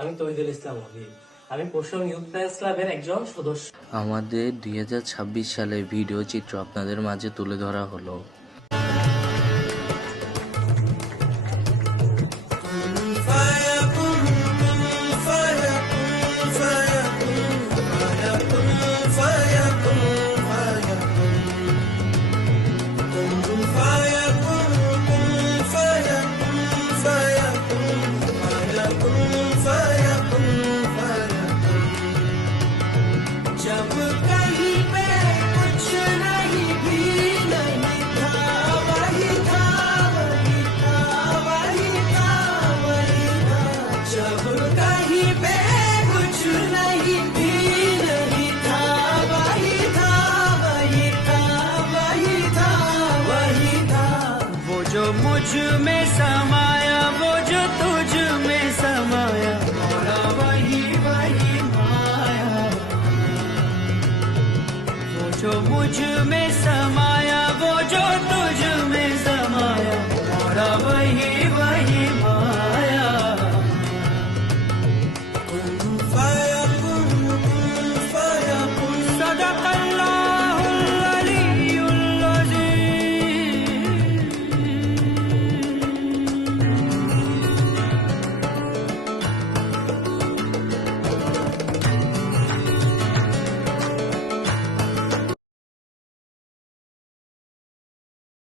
আমি তহিদুল ইসলাম অভি। আমি পশ্চিম youth friends ক্লাবের একজন সদস্য। আমাদের 2026 সালের ভিডিও চিত্র আপনাদের মাঝে তুলে ধরা হলো। जब कहीं पे कुछ नहीं भी नहीं था, वही था वही था वही था वही था। जब कहीं पे कुछ नहीं भी नहीं था, वही था वही था वही था वही था। वो जो मुझ में समा